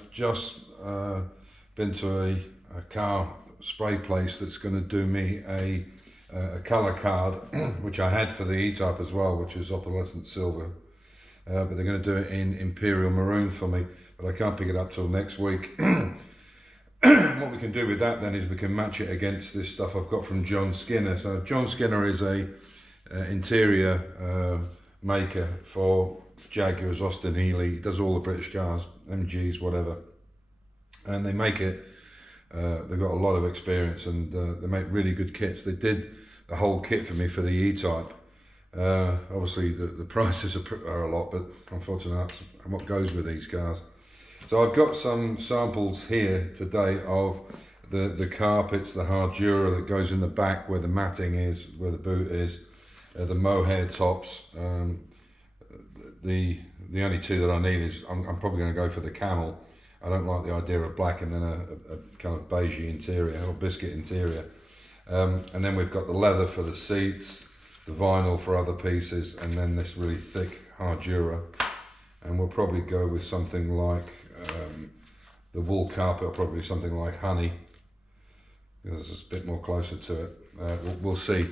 I've just been to a car spray place that's going to do me a colour card, which I had for the E-Type as well, which is opalescent silver. But they're going to do it in Imperial Maroon for me, but I can't pick it up till next week. What we can do with that then is we can match it against this stuff I've got from John Skinner. So John Skinner is a interior maker for Jaguars, Austin Healey. He does all the British cars, MGs, whatever, and they make it. They've got a lot of experience, and they make really good kits. They did the whole kit for me for the E-Type. Obviously the prices are a lot, but unfortunately that's what goes with these cars. So I've got some samples here today of the carpets, the hard Jura that goes in the back where the matting is, where the boot is, the mohair tops. The only two that I need is, I'm probably going to go for the camel. I don't like the idea of black and then a kind of beigey interior or biscuit interior. And then we've got the leather for the seats, the vinyl for other pieces, and then this really thick hard Jura. And we'll probably go with something like the wool carpet, or probably something like honey, because it's a bit more closer to it. We'll see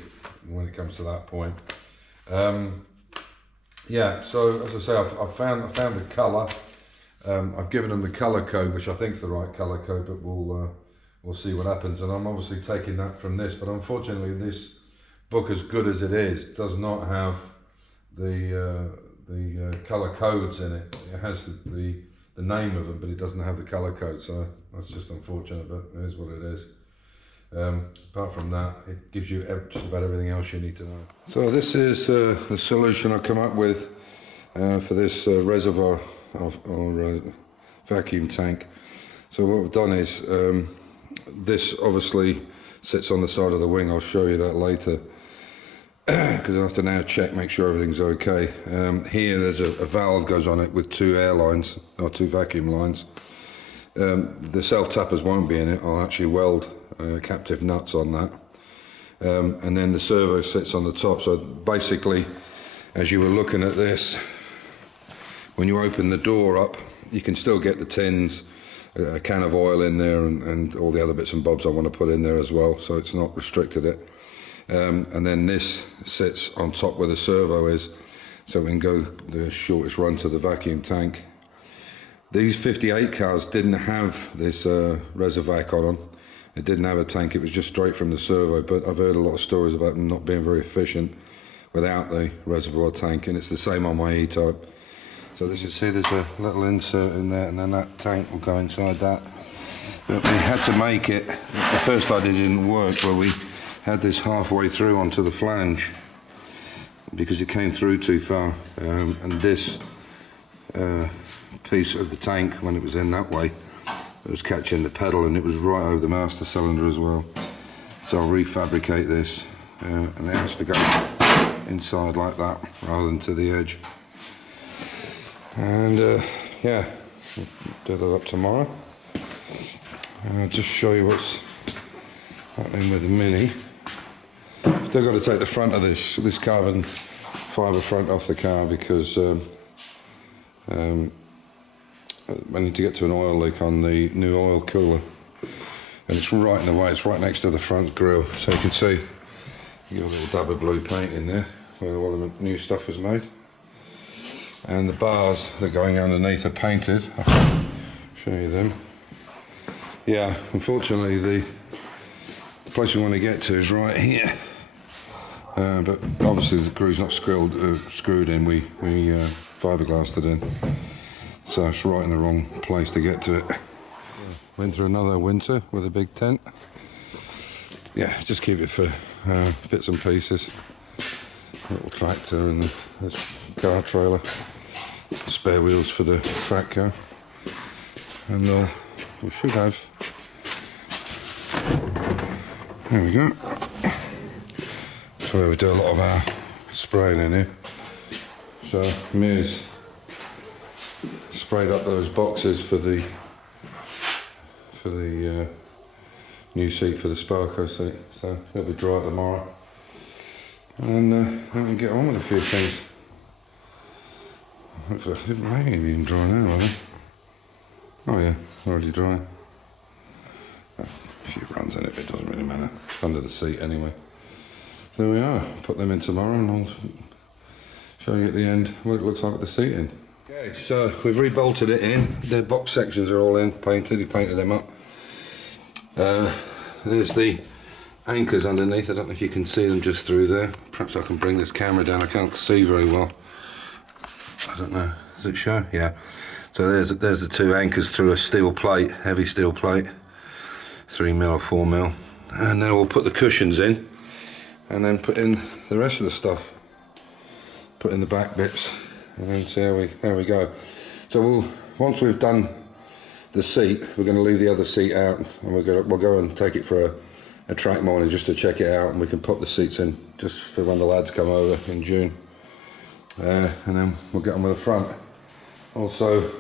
when it comes to that point. Yeah, so as I say, I've found the colour. I've given them the colour code, which I think is the right colour code, but we'll see what happens. And I'm obviously taking that from this, but unfortunately this book, as good as it is, does not have the colour codes in it. It has the name of them, but it doesn't have the colour code, so that's just unfortunate, but it is what it is. Apart from that, it gives you just about everything else you need to know. So this is the solution I've come up with for this reservoir or vacuum tank. So what we've done is, this obviously sits on the side of the wing. I'll show you that later, because I have to now check, make sure everything's okay. Here there's a valve goes on it with two air lines, or two vacuum lines. The self-tappers won't be in it. I'll actually weld captive nuts on that. And then the servo sits on the top. So basically, as you were looking at this, when you open the door up, you can still get the tins, a can of oil in there, and all the other bits and bobs I want to put in there as well, so it's not restricted it. And then this sits on top where the servo is, so we can go the shortest run to the vacuum tank. These 58 cars didn't have this Reservac on them. It didn't have a tank, it was just straight from the servo, but I've heard a lot of stories about them not being very efficient without the reservoir tank, and it's the same on my E-Type. So as you see, there's a little insert in there, and then that tank will go inside that. But we had to make it, the first idea didn't work, where we had this halfway through onto the flange because it came through too far, and this piece of the tank, when it was in that way, it was catching the pedal, and it was right over the master cylinder as well. So I'll refabricate this, and it has to go inside like that rather than to the edge. And yeah, we'll do that up tomorrow. I'll just show you what's happening with the Mini. Still got to take the front of this carbon fibre front off the car, because I need to get to an oil leak on the new oil cooler, and it's right in the way. It's right next to the front grille, so you can see you got a little dab of blue paint in there where all the new stuff was made. And the bars that are going underneath are painted. I'll show you them. Yeah, unfortunately the place we want to get to is right here, but obviously the groove's not screwed in. We fiberglassed it in, so it's right in the wrong place to get to it. Went through another winter with a big tent. Yeah, just keep it for bits and pieces. Little tractor and this car trailer, spare wheels for the track car, and we should have, there we go. That's where we do a lot of our spraying in here. So Mia's sprayed up those boxes for the new seat for the SPARCO seat, so it'll be dry tomorrow. And then we can get on with a few things. Hopefully, it may even dry now, I think. Oh yeah, already dry. A few runs in it, but it doesn't really matter. It's under the seat anyway. There we are. Put them in tomorrow and I'll show you at the end what it looks like with the seating. Okay, so we've rebolted it in. The box sections are all in, painted. He painted them up. There's the anchors underneath. I don't know if you can see them just through there. Perhaps I can bring this camera down. I can't see very well. I don't know. Does it show? Yeah. So there's the two anchors through a steel plate, heavy steel plate, 3mm or 4mm, and then we'll put the cushions in, and then put in the rest of the stuff. Put in the back bits, and then see how we go. So once we've done the seat, we're going to leave the other seat out, and we'll go and take it for a track morning just to check it out, and we can put the seats in just for when the lads come over in June, and then we'll get on with the front. Also,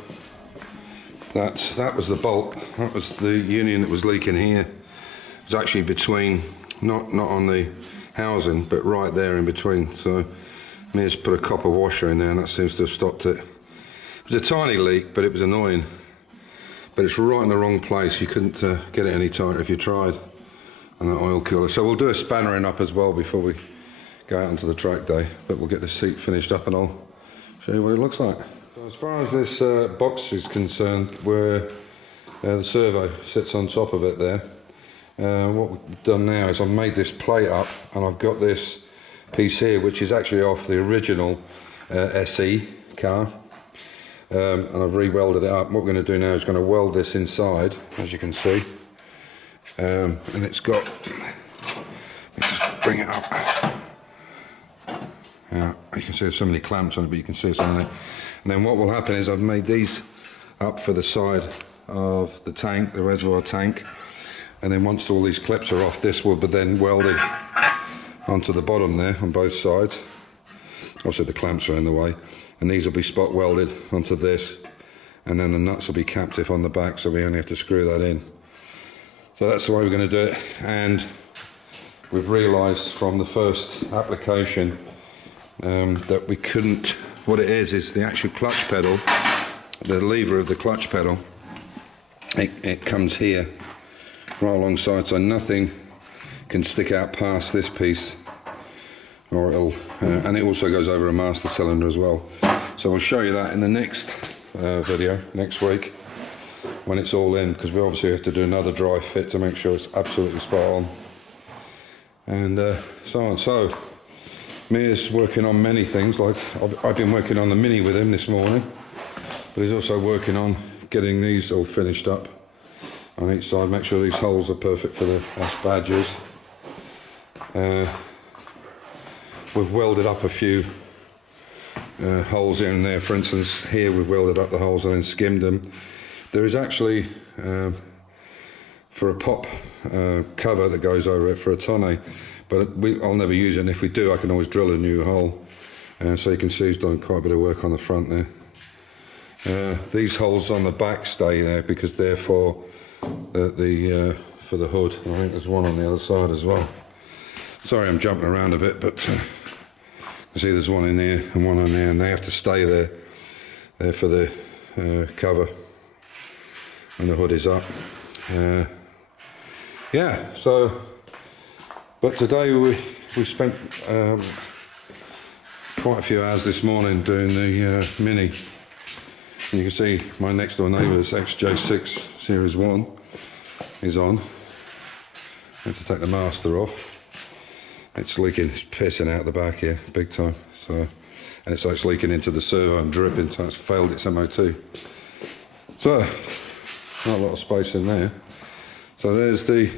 that was the bolt. That was the union that was leaking here. It was actually between, not on the housing, but right there in between. So I just put a copper washer in there, and that seems to have stopped it. It was a tiny leak, but it was annoying. But it's right in the wrong place. You couldn't get it any tighter if you tried on that oil cooler. So we'll do a spannering up as well before we go out onto the track day. But we'll get the seat finished up and I'll show you what it looks like. So as far as this box is concerned, where the servo sits on top of it there, what we've done now is I've made this plate up, and I've got this piece here which is actually off the original SE car, and I've re-welded it up. What we're going to do now is going to weld this inside, as you can see, and it's got, let's just bring it up. Yeah, you can see there's so many clamps on it, but you can see it's on there. And then what will happen is I've made these up for the side of the tank, the reservoir tank, and then once all these clips are off, this will be then welded onto the bottom there on both sides. Also the clamps are in the way, and these will be spot welded onto this, and then the nuts will be captive on the back, so we only have to screw that in. So that's the way we're going to do it. And we've realised from the first application that we couldn't, what it is the actual clutch pedal, the lever of the clutch pedal, it comes here right alongside, so nothing can stick out past this piece, or it'll, and it also goes over a master cylinder as well. So we'll show you that in the next video, next week, when it's all in, because we obviously have to do another dry fit to make sure it's absolutely spot on, and so on. So Mia's working on many things, like I've been working on the Mini with him this morning, but he's also working on getting these all finished up on each side, make sure these holes are perfect for the S badges. We've welded up a few holes here and there. For instance, here we've welded up the holes and then skimmed them. There is actually, for a pop cover that goes over it for a tonneau, but I'll never use it, and if we do I can always drill a new hole. So you can see he's done quite a bit of work on the front there. These holes on the back stay there because they're for the hood. I think there's one on the other side as well. Sorry I'm jumping around a bit, but you see there's one in there and one on there, and they have to stay there for the cover when the hood is up. Yeah, so, but today we spent quite a few hours this morning doing the Mini. And you can see my next door neighbour's XJ6 Series 1 is on. I have to take the master off. It's leaking, it's pissing out the back here, big time. So, and it's leaking into the servo and dripping, so it's failed its MOT. So, not a lot of space in there. So there's the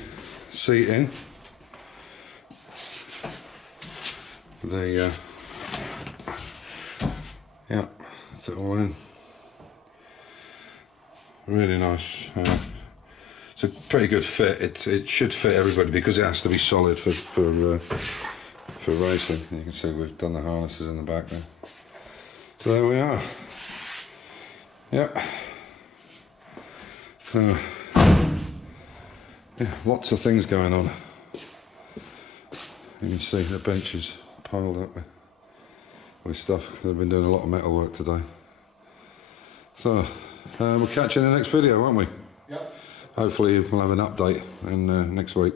seating. The yeah, it's all in. Really nice. It's a pretty good fit. It should fit everybody because it has to be solid for racing. You can see we've done the harnesses in the back there. So there we are. Yeah. So yeah, lots of things going on. You can see the benches piled up with stuff. They've been doing a lot of metal work today. So We'll catch you in the next video, won't we? Yep. Hopefully we'll have an update in next week.